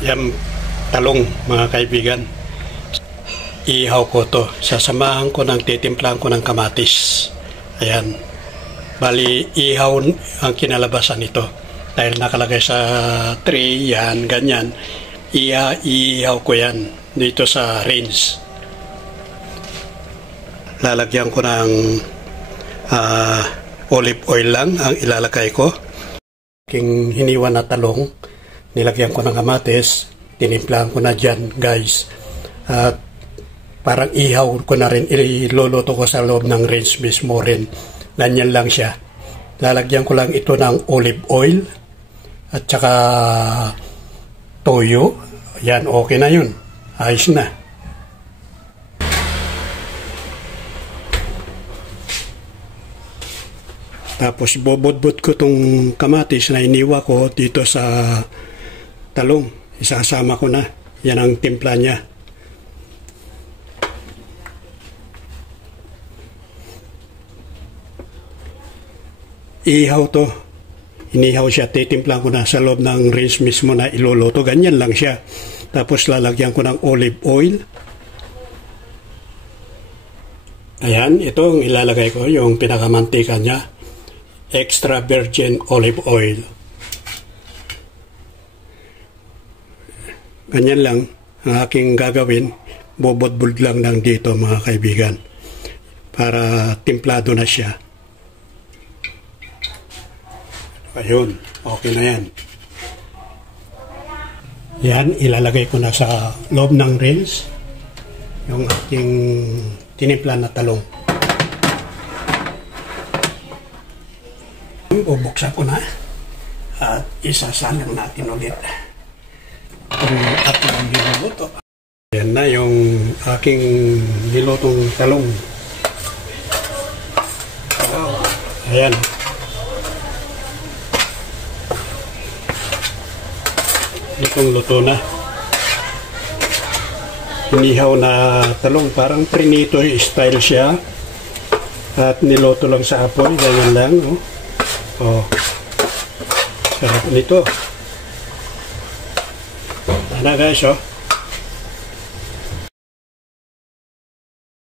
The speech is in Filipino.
Yan, talong mga kaibigan. Ihaw ko to. Sasamahan ko ng titimplahan ko ng kamatis. Ayan. Bali, ihaw ang kinalabasan nito. Dahil nakalagay sa tray, yan, ganyan. Ihaw ko yan dito sa range. Lalagyan ko ng olive oil lang ang ilalagay ko. King hiniwa na talong, nilagyan ko ng kamatis, tinimplahan ko na dyan guys. At parang ihaw ko na rin, iluluto ko sa loob ng range mismo rin. Ganyan lang siya. Lalagyan ko lang ito ng olive oil at saka toyo. Yan, okay na yun. Ayos na. Tapos bobot-bot ko tong kamatis na iniwa ko dito sa talong. Isasama ko na. Yan ang timpla niya. Ihaw to. Inihaw siya. Titimplahan ko na sa loob ng rinse mismo na iluluto. Ganyan lang siya. Tapos lalagyan ko ng olive oil. Ayan. Ito ang ilalagay ko. Yung pinakamantika niya. Extra virgin olive oil. Ganyan lang ang aking gagawin. Bobot-bud lang dito mga kaibigan. Para timplado na siya. Ayun. Okay na yan. Yan. Ilalagay ko na sa loob ng rinse. Yung aking tinimpla na talong. Bubuksan ko na at isasalang natin ulit kung ating niluluto. Yan na yung aking nilutong talong. Ayan. Itong luto na. Inihaw na talong. Parang prinito style siya. At niluto lang sa apoy. Ganyan lang. Oh, sarap nito. Ano guys, oh.